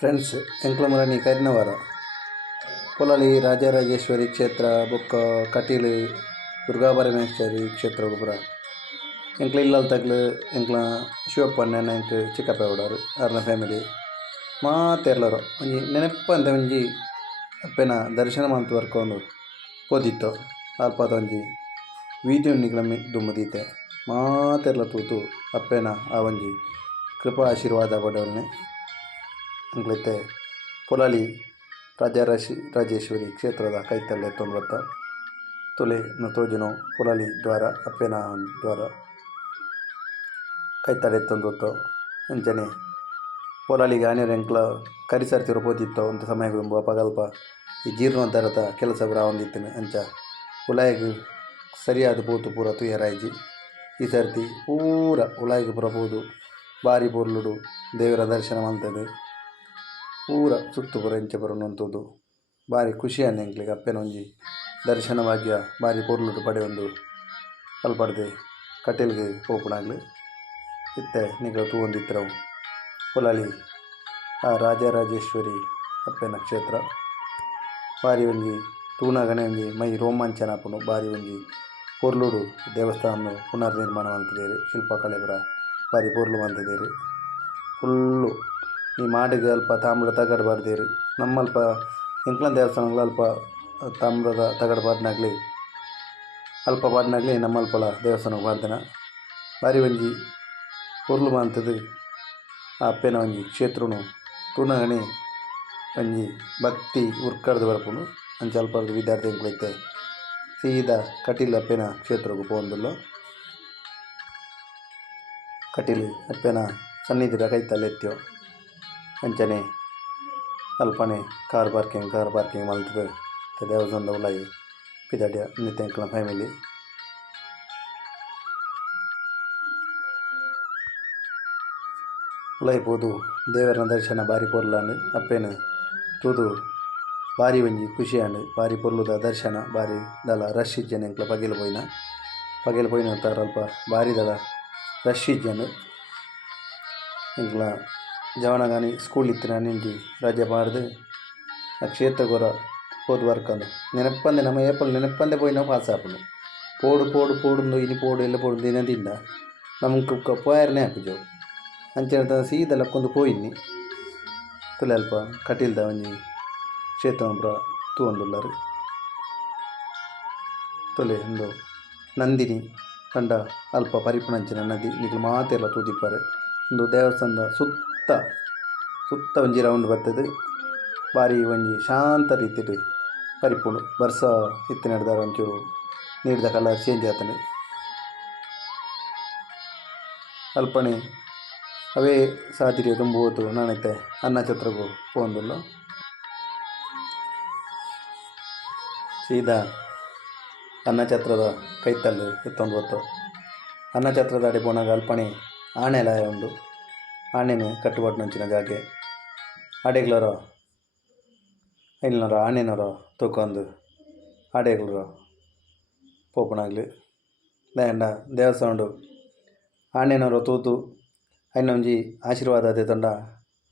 Friends ಎಂಕ್ಲಮರನಿ ಕರಿನವರ ಪೊಲಾಲಿ Rajarajeshwari ಕ್ಷೇತ್ರ ಬೊಕ್ಕ ಕಟೀಲು ದುರ್ಗಾಪರಮೇಶ್ವರಿ ಕ್ಷೇತ್ರ ಪೂರ ಎಂಕ್ಲ ಇಲ್ಲಲ್ ತಗ್ಲು ಎಂಕ್ಲ ಶಿವಪ್ಪನ ಎಂಕ್ ಚಿಕ್ಕಪ್ಪ ಉಡಾರು ಅವ್ರನ್ನ ಫ್ಯಾಮಿಲಿ ಮಾತೆರ್ಲರು ಒಂಜಿ ನೆನಪಂತ ಒಂಜಿ ಅಪ್ಪೆನ ದರ್ಶನ ಮಂತು ಬರ್ಕೊಂಡು ಪೋದಿತ್ತು ಅಲ್ಪದ ಒಂಜಿ ವೀಡಿಯೋ ನಿಗ್ಲ ದುಮ್ಮದೀತೆ ಮಾತೆರ್ಲ ತೂತು ಅಪ್ಪೆನ ಆ ಒಂಜಿ ಕೃಪಾ ಆಶೀರ್ವಾದ ಪಡವನ್ನೇ ಅಂಗ್ಲೈತೆ ಪೊಲಾಲಿ ರಾಜರಾಜೇಶ್ವರಿ ಕ್ಷೇತ್ರದ ಕೈತಲ್ಲೆ ತೊಂಬತ್ತ ತುಲೆ ತೋಜುನು ಪೊಲಾಲಿ ದ್ವಾರ ಅಪ್ಪೆನ ದ್ವಾರ ಕೈತಡೆ ತೊಂದೊತ್ತು ಅಂಚನೆ ಪೊಲಾಲಿಗೆ ಆನೆರು ಎಂಕ್ಲ ಕರಿಸರ್ತಿರು ಪೋತಿತ್ತು ಒಂದು ಸಮಯ ಪಗಲ್ಪ ಈ ಜೀರ್ಣೋದ್ಧಾರದ ಕೆಲಸ ಪೂರ ಹೊಂದಿತ್ತೇನೆ ಅಂಚ ಉಲಾಯಿಗೆ ಸರಿಯಾದ ಪೋತು ಪೂರ ತುಯರಾಯ್ಜಿ ಈ ಸರ್ತಿ ಪೂರ ಉಲಾಯಿಗೆ ಪೂರ ಪೋದು ಬಾರಿ ಪೊರ್ಲುಡು ದೇವರ ದರ್ಶನ ಮಲ್ತದೆ ಪೂರ ಸುತ್ತು ಪೂರ ಎಂಚ ಬರೋಣಂಥದ್ದು ಭಾರಿ ಖುಷಿ ಎಂಕ್ಲಿಗೆ ಅಪ್ಪೆನ ಒಂಜಿ ದರ್ಶನ ಭಾಗ್ಯ ಭಾರಿ ಪೊರ್ಲುಡು ಪಡೆ ಒಂದು ಅಲ್ಪಡ್ದೆ ಕಟೀಲ್ಗೆ ಪೋಪುನಾಗ್ಲಿ ಇತ್ತೆ ನಿಗ ತೂವೊಂದಿತ್ತರವು ಪೊಲಾಲಿ ಆ ರಾಜರಾಜೇಶ್ವರಿ ಅಪ್ಪೆನ ಕ್ಷೇತ್ರ ಭಾರಿ ಒಂಜಿ ತೂನಗನೆ ಒಂಜಿ ಮೈ ರೋಮಾಂಚನ ಆಪುಂಡು ಭಾರಿ ಒಂಜಿ ಪೊರ್ಲುಡು ದೇವಸ್ಥಾನ ಪುನರ್ ನಿರ್ಮಾಣ ಮಲ್ತಿದ್ದೇರು ಶಿಲ್ಪಕಲೆ ಪೂರ ಭಾರಿ ಪೊರ್ಲು ಮಲ್ತಿದ್ದೇರು ಫುಲ್ಲು ಈ ಮಾಡಿಗೆ ಅಲ್ಪ ತಾಮ್ರದ ತಗಡು ಬಾರ್ದೇರು ನಮ್ಮಲ್ಪ ಎಂಕ್ಲನ ದೇವಸ್ಥಾನಗಳು ಅಲ್ಪ ತಾಮ್ರದ ತಗಡು ಬಾರ್ನಾಗ್ಲಿ ಅಲ್ಪ ಬಾರ್ನಾಗ್ಲಿ ನಮ್ಮಲ್ಪಲ ದೇವಸ್ಥಾನಕ್ಕೆ ಬಾರ್ದನ ಭಾರಿ ಒಂಜಿ ಪೊರ್ಲು ಮಾಂತದು ಆ ಅಪ್ಪೆನ ಒಂಜಿ ಕ್ಷೇತ್ರನು ತೂನಗಣಿ ಒಂಜಿ ಭಕ್ತಿ ಉರ್ಕಡ್ದು ಬರ್ಪುಂಡು ಅಂಚ ಅಲ್ಪರ್ದು ವಿದ್ಯಾರ್ಥಿ ಎಂಕ್ಲೈತೆ ಸೀದಾ ಕಟೀಲ್ ಅಪ್ಪೆನ ಕ್ಷೇತ್ರಕ್ಕೆ ಪೋಂದುಲ್ಲ ಕಟೀಲ್ ಅಪ್ಪೆನ ಸನ್ನಿಧಿದ ಕೈತಲ್ಲಿ ಎತ್ತೋ ಅಂಚನೆ ಅಲ್ಪನೆ ಕಾರ್ ಪಾರ್ಕಿಂಗ್ ಮಲ್ತದೆ ದೇವಸ್ಥಾನದ ಉಲಾಯಿ ಪಿದಾಡ್ಯ ನಿತ್ಯ ಎಂಕ್ಲ ಫ್ಯಾಮಿಲಿ ಉಲಾಯಿ ಪೋದು ದೇವರನ ದರ್ಶನ ಭಾರಿ ಪೊರ್ಲಾಂಡು ಅಪ್ಪೆನ ತೂದು ಭಾರಿ ಒಂಜಿ ಖುಷಿ ಆಂಡು ಭಾರಿ ಪೊರ್ಲುದ ದರ್ಶನ ಭಾರಿ ದಲ ರಶ್ ಇಜ್ಜೆನೆ ಎಂಕ್ಲ ಪಗೆಲು ಪೋಯಿನ ತರ ಅಲ್ಪ ಭಾರಿ ದಲ ರಶ್ ಇಜ್ಜೆಂಡು ಎಂಕ್ಲ ಜವನಗಾನಿ ಸ್ಕೂಲ್ ಇತ್ತಿನ ನಿಂಟಿ ರಜೆ ಪಾಡ್ದು ಆ ಕ್ಷೇತ್ರ ಗೊರ ಪೋದು ಬರ್ಕಂದು ನೆನಪಂದೆ ನಮ್ಮ ಏಪಲ್ ನೆನಪಂದೆ ಪೋಯಿ ನಾವು ಪಾಸ್ ಆಪುಂಡು ಪೋಡು ಇನಿ ಪೋಡು ಎಲ್ಲ ಪೋಡು ದಿನದಿಂದ ನಮ್ಗೆ ಪೋಯರ್ನೇ ಹಾಪಿಜವು ಅಂಚೆ ಸೀದಾ ಲಕ್ಕೊಂದು ಪೋಯಿನಿ ತುಲೆ ಅಲ್ಪ ಕಟೀಲ್ದ ಒಂಜಿ ಕ್ಷೇತ್ರ ಪೂರ ತೂವೊಂದುಲ್ಲಾರು ತುಲೆ ಒಂದು ನಂದಿನಿ ಕಂಡ ಅಲ್ಪ ಪರಿಪುಣಂಚಿನ ನದಿ ನಿಕ್ಲು ಮಾತೆಲ್ಲ ತೂದಿಪ್ಪಾರೆ ಒಂದು ದೇವಸ್ಥಾನದ ಸುತ್ತ ಒಂಜಿ ರೌಂಡ್ ಬರ್ತದೆ ಭಾರಿ ಒಂಜಿ ಶಾಂತ ರೀತಿಡು ಪರಿಪುಂಡು ಬರ್ಸ ಇತ್ತಿನ ಹಿಡ್ದಾರ ಒಂಚೂರು ನೀರ್ದ ಕಲರ್ ಚೇಂಜ್ ಆತನೆ ಅಲ್ಪನೆ ಅವೇ ಸಾತಿರಿಯ ತುಂಬುವುದು ನಾನೈತೆ ಅನ್ನಛತ್ರಗೂ ಪೋಂದುಲ್ಲ ಸೀದಾ ಅನ್ನಛತ್ರದ ಕೈತಲ್ಲು ಎತ್ತೊಂದು ಹೊತ್ತು ಅನ್ನಛತ್ರದ ಅಡಿ ಪೋನಾಗ ಅಲ್ಪಣೆ ಆಣೆಲಾಯ ಉಂಡು ಆಣೆನು ಕಟ್ಟುಬಟ್ಟುನಂಚಿನ ಜಾಗೆ ಆಡೆಗ್ಲರ ಐನರ ಆಣೆನರ ತೂಕೊಂಡು ಆಡೆಗ್ಲರ ಪೋಪುನಾಗ್ಲಿ ದಾಯಂಡ ದೇವಸ್ಥಾನ ಆಣೆನರ ತೂತು ಐನ ಒಂಜಿ ಆಶೀರ್ವಾದ ಅದೇ ತಂಡ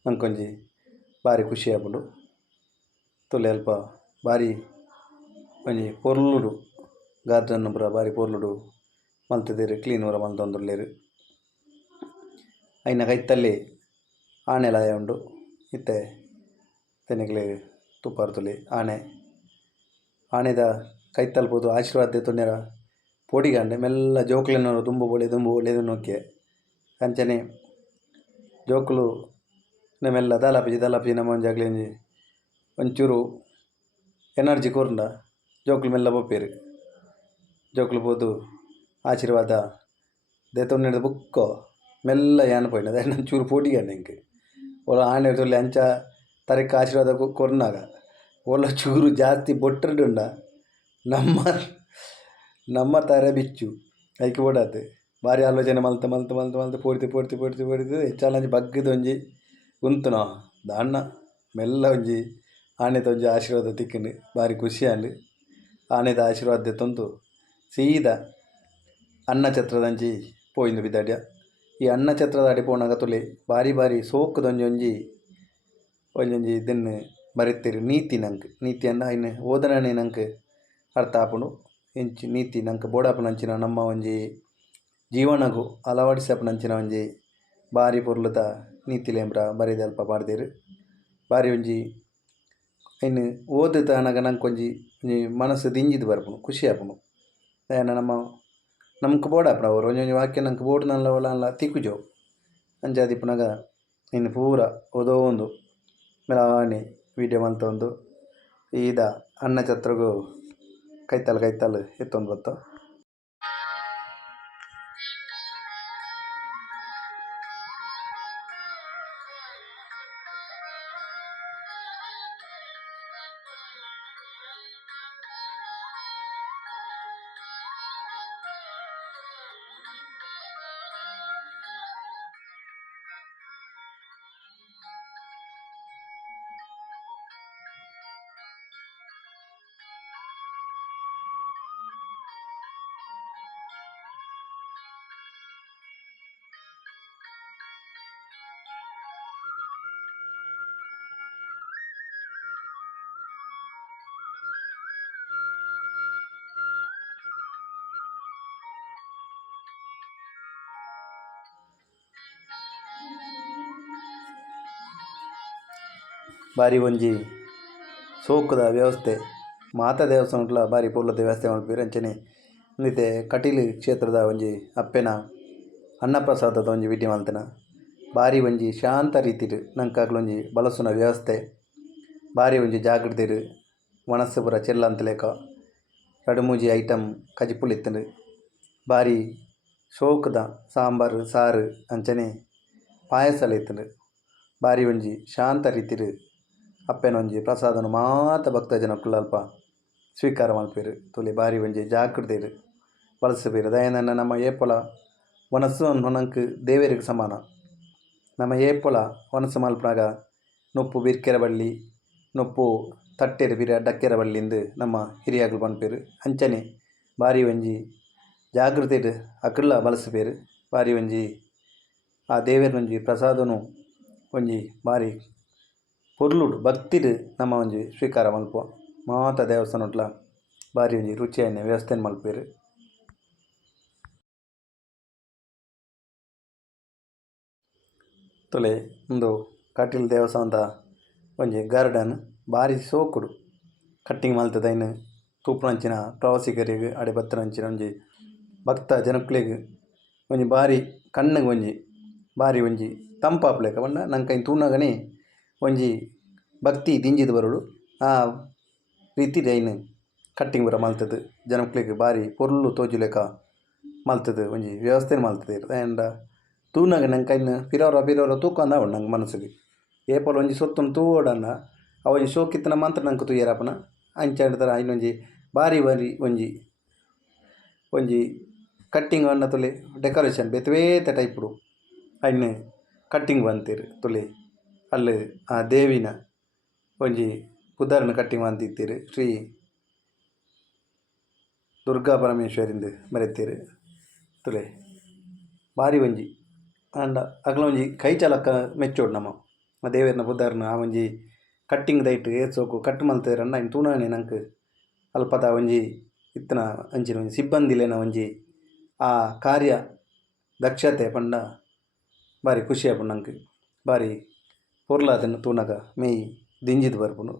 ನಂಕೊಂಜಿ ಭಾರಿ ಖುಷಿ ಆಪುಂಡು ತುಲೆ ಅಲ್ಪ ಭಾರಿ ಒಂಜಿ ಪೊರ್ಲುಡು ಗಾರ್ಡನ್ ಪೂರ ಭಾರಿ ಪೊರ್ಲುಡು ಮಲ್ತಿದ್ದೇರು ಕ್ಲೀನ್ ಪೂರ ಮಲ್ತೊಂದುಲ್ಲೇರು ಐನ ಕೈತಲ್ಲಿ ಆಣೆಲಾಯ ಉಂಡು ಇತ್ತೆ ತೆನೆಗ್ಲೆ ತುಪ್ಪಾರ್ತುಲಿ ಆಣೆದ ಕೈತಲ್ಲಿ ಪೋದು ಆಶೀರ್ವಾದ ತೊಂದರ ಪೋಡಿಗಂಡೆ ಮೆಲ್ಲ ಜೋಕ್ಲೆನವರು ದುಂಬು ಬೋಳೆ ನೋಕೆ ಅಂಚನೆ ಜೋಕ್ಲು ಮೆಲ್ಲ ದಲಾಪಿ ನಮ್ಮ ಜಾಗ್ಲಿ ಒಂಚೂರು ಎನರ್ಜಿ ಕೊರ್ಂಡ ಜೋಕ್ಲು ಮೆಲ್ಲ ಪೋಪೇರು ಜೋಕ್ಲು ಪೋದು ಆಶೀರ್ವಾದ ದೇತೊಂದು ಬುಕ್ಕೋ ಮೆಲ್ಲ ಯಾನ ಪೋಯಿನ ಅದೇ ನಾನು ಚೂರು ಪೋಟಿಗಂಡೆ ಇಂಕೆ ಒಲ ಆಣೆ ತೊಲೆ ಅಂಚ ತರಕ್ಕೆ ಆಶೀರ್ವಾದ ಕೊರ್ನಾಗ ಒಲ ಚೂರು ಜಾಸ್ತಿ ಬೊಟ್ಟುಂಡ ನಮ್ಮ ತರ ಬಿಚ್ಚು ಐಕೆ ಓಡಾತು ಭಾರಿ ಆಲೋಚನೆ ಮಲ್ತ ಪೋಡ್ತಿ ಹೆಚ್ಚಾಲಂಜಿ ಬಗ್ಗದ ಒಂಜಿ ಉಂತುನೋ ದಾಣ್ಣ ಮೆಲ್ಲ ಒಂಜಿ ಆನೆದ ಒಂಜಿ ಆಶೀರ್ವಾದ ತಿಕ್ಕಂಡು ಭಾರಿ ಖುಷಿ ಆಂಡು ಆನೆದ ಆಶೀರ್ವಾದ ತೊಂದು ಸೀದಾ ಅನ್ನಛತ್ರದಂಚಿ ಪೋಯಿಂದು ಬಿದ್ದಾಡ್ಯ ಈ ಅನ್ನಛತ್ರದ ಅಡಿ ಪೋನಾಗ ತುಲೆ ಭಾರಿ ಸೋಕುದ ಒಂಜಿ ಒಂಜೊಂಜಿ ಇದನ್ನು ಬರೆತಿರು ನೀತಿ ನಂಗೆ ನೀತಿಯನ್ನು ಇನ್ನು ಓದನೇ ನಂಗೆ ಅರ್ಥ ಆಪುಂಡು. ಇಂಚಿ ನೀತಿ ನಂಗೆ ಬೋಡಾಪುನಂಚಿನ ನಮ್ಮ ಒಂಜಿ ಜೀವನಗೂ ಅಳವಡಿಸಪುನಂಚಿನ ಒಂಜಿ ಬಾರಿ ಪೊರ್ಲುದ ನೀತಿಲೇಂಬ್ರ ಬರೆದು ಅಲ್ಪ ಪಾಡ್ದೆರ್. ಬಾರಿ ಒಂಜಿ ಇನ್ನು ಓದುದ ನನಗೆ ನಂಗೆ ಒಂಜಿ ಮನಸ್ಸು ದಿಂಜಿದು ಬರ್ಪುನು, ಖುಷಿ ಆಪುನು. ಏನ ನಮ್ಗೆ ಬೋಡಾಪುನ ಅವರು ಒಂಜೊಂಜಿ ವಾಕ್ಯ ನಂಗೆ ಬೋಡು ನಲ್ಲ ಒಲ ತಿಕ್ಕುಜೋ ಅಂಚಾದಿಪ್ಪುನಗ ಇನ್ನು ಪೂರ ಓದೋಂದು ಮೆಲಾನೆ ವೀಡಿಯೋ ಮಲ್ತೊಂದು ಈದ ಅಣ್ಣ ಛತ್ರಗೂ ಕೈತಲ್ ಎತ್ತೊಂದು ಬತ್ತ. ಬಾರಿ ಒಂಜಿ ಸೋಕುದ ವ್ಯವಸ್ಥೆ ಮಾತ ದೇವಸ್ಥಾನಟ್ಲ ಬಾರಿ ಪೊರ್ಲುದ ವ್ಯವಸ್ಥೆ ಮಲ್ಪೆರ್. ಅಂಚನೆ ಇಂದಿತ್ತೆ ಕಟೀಲು ಕ್ಷೇತ್ರದ ಒಂಜಿ ಅಪ್ಪೆನ ಅನ್ನಪ್ರಸಾದದ ಒಂಜಿ ವಿಧಿ ಮಲ್ತನ ಬಾರಿ ಒಂಜಿ ಶಾಂತ ರೀತಿಡ್ ನಂಗೆ ಅಕ್ಲೊಂಜಿ ಬಳಸುನ ವ್ಯವಸ್ಥೆ ಬಾರಿ ಒಂಜಿ ಜಾಗ್ರತೆಡ್ ಮನಸ್ಸು ಪೂರ ಚೆಲ್ಲ ಅಂತಲೇಕ ರಡು ಮೂಜಿ ಐಟಮ್ ಕಜಿಪುಲಿತ್ತುಂಡು. ಬಾರಿ ಶೋಕುದ ಸಾಂಬಾರು ಸಾರು ಅಂಚನೆ ಪಾಯಸಲ ಇತ್ತುಂಡು. ಬಾರಿ ಒಂಜಿ ಶಾಂತ ರೀತಿಡ್ ಅಪ್ಪೆನ ಒಂಜಿ ಪ್ರಸಾದನ ಮಾತ ಭಕ್ತ ಜನಕ್ಕುಲು ಅಲ್ಪ ಸ್ವೀಕಾರ ಮಲ್ಪೆರ್. ತುಲೆ ಬಾರಿ ಒಂಜಿ ಜಾಗ್ರತೆಡ್ ಬಳಸಬೇರು. ದಯನನ್ನ ನಮ್ಮ ಏಪಲ ವನಸ್ಸು ಅನ್ನೋನಂಕ್ ದೇವೆರ್ಗ್ ಸಮಾನ. ನಮ್ಮ ಏಪಲ ವನಸ್ಸು ಮಲ್ಪನಾಗ ನೊಪ್ಪು ಬಿರ್ಕೆರ ಬಳ್ಳಿ ನೊಪ್ಪು ತಟ್ಟೆರ್ ಬಿರ ಡಕ್ಕೆರ ಬಳ್ಳಿಂದು ನಮ್ಮ ಹಿರಿಯಾಗ್ಲು ಪನ್ಪೆರ್. ಅಂಚನೆ ಬಾರಿ ಒಂಜಿ ಜಾಗ್ರತೆಡ್ ಅಕುಲ್ಲ ಬಳಸಬೇರು. ಬಾರಿ ಒಂಜಿ ಆ ದೇವೆರ್ನೊಂಜಿ ಪ್ರಸಾದನು ಒಂಜಿ ಬಾರಿ ಪೊರ್ಲುಡು ಭಕ್ತಿಡ್ ನಮ್ಮ ಒಂಜಿ ಸ್ವೀಕಾರ ಮಲ್ಪುವ ಮಾತ ದೇವಸ್ಥಾನಟ್ಲ ಬಾರಿ ಒಂಜಿ ರುಚಿಯಾಯಿನ ವ್ಯವಸ್ಥೆನ ಮಲ್ಪೆರ್. ತೊಲೆ ಉಂದು ಕಟೀಲ್ ದೇವಸ್ಥಾನದ ಒಂಜಿ ಗಾರ್ಡನ್ ಬಾರಿ ಸೋಕುಡು ಕಟ್ಟಿಂಗ್ ಮಲ್ತದೈನ್ ತೂಪುನಂಚಿನ ಪ್ರವಾಸಿಗರಿಗೆ ಅಡೆ ಬತ್ತನಂಚಿನ ಒಂಜಿ ಭಕ್ತ ಜನಕ್ಕುಲೆಗ್ ಒಂಜಿ ಬಾರಿ ಕಣ್ಣಿಗೆ ಒಂಜಿ ಬಾರಿ ಒಂಜಿ ತಂಪಾಪುಲೆಕ ಪಂಡ ನಂಗೆ ಐನ್ ತೂನಗನೇ ಒಂಜಿ ಭಕ್ತಿ ದಿಂಜಿದು ಬರೋಡು ಆ ರೀತಿಡ್ ಐನ್ ಕಟ್ಟಿಂಗ್ ಪೂರ ಮಲ್ತದು ಜನಕ್ಕುಲೆಗ್ ಬಾರಿ ಪೊರ್ಲು ತೋಜುಲೆಕ ಮಲ್ತದು ಒಂಜಿ ವ್ಯವಸ್ಥೆನ ಮಲ್ತದೆರ್. ಆ್ಯಂಡ ತೂನಗ ನಂಗೆ ಐನ್ ಪಿರವರ ತೂಕೊಂಡ ಆವಡ್ ನಂಗೆ ಮನಸ್ಸಿಗೆ ಏಪಲ ಒಂಜಿ ಸೊತ್ತುನು ತೂವೋಡಂಡ ಆ ಒಂಜಿ ಶೋಕಿತ್ತನ ಮಾತ್ರ ನಂಗೆ ತೂಯೆರಾಪನ ಅಂಚಾಂಡತರ ಐನೊಂಜಿ ಬಾರಿ ಬಾರಿ ಒಂಜಿ ಕಟ್ಟಿಂಗ್ ಪಂಡ ತುಲೆ ಡೆಕೋರೇಷನ್ ಬೇತೆ ಬೇತೆ ಟೈಪುಡು ಐನ್ ಕಟ್ಟಿಂಗ್ ಬಂತೆರ್. ತುಲೆ ಅಲ್ಲಿ ಆ ದೇವಿನ ಒಂಜಿ ಪುದರ್ನ ಕಟ್ಟಿಂಗ್ ಮಂತಿತ್ತೆರ್. ಶ್ರೀ ದುರ್ಗಾ ಪರಮೇಶ್ವರಿಂದು ಬರೆತೆರ್. ತುಲೆ ಬಾರಿ ಒಂಜಿ ಆಂಡ ಅಕಲ ಒಂಜಿ ಕೈ ಚಲಕ ಮೆಚ್ಚೋಡು ನಮ್ಮ ಆ ದೇವೆರ್ನ ಪುದರ್ನ ಆ ಒಂಜಿ ಕಟ್ಟಿಂಗ್ ದೈಟ್ ಏರ್ಸೋಕು ಕಟ್ಟು ಮಲ್ತೆರಂಡ ಐನ್ ತೂನಗನೆ ನಂಗೆ ಅಲ್ಪದ ಒಂಜಿ ಇತ್ತನ ಅಂಚಿನ ಒಂಜಿ ಸಿಬ್ಬಂದಿಲೆನ ಒಂಜಿ ಆ ಕಾರ್ಯ ದಕ್ಷತೆ ಪಂಡ ಬಾರಿ ಖುಷಿ ಆಪುಂಡು ನಂಗೆ. ಬಾರಿ ಪೊರ್ಲು ಅದನ್ನು ತೂನಗ ಮೇಯ್ ದಿಂಜಿದು ಬರ್ಪುಂಡು.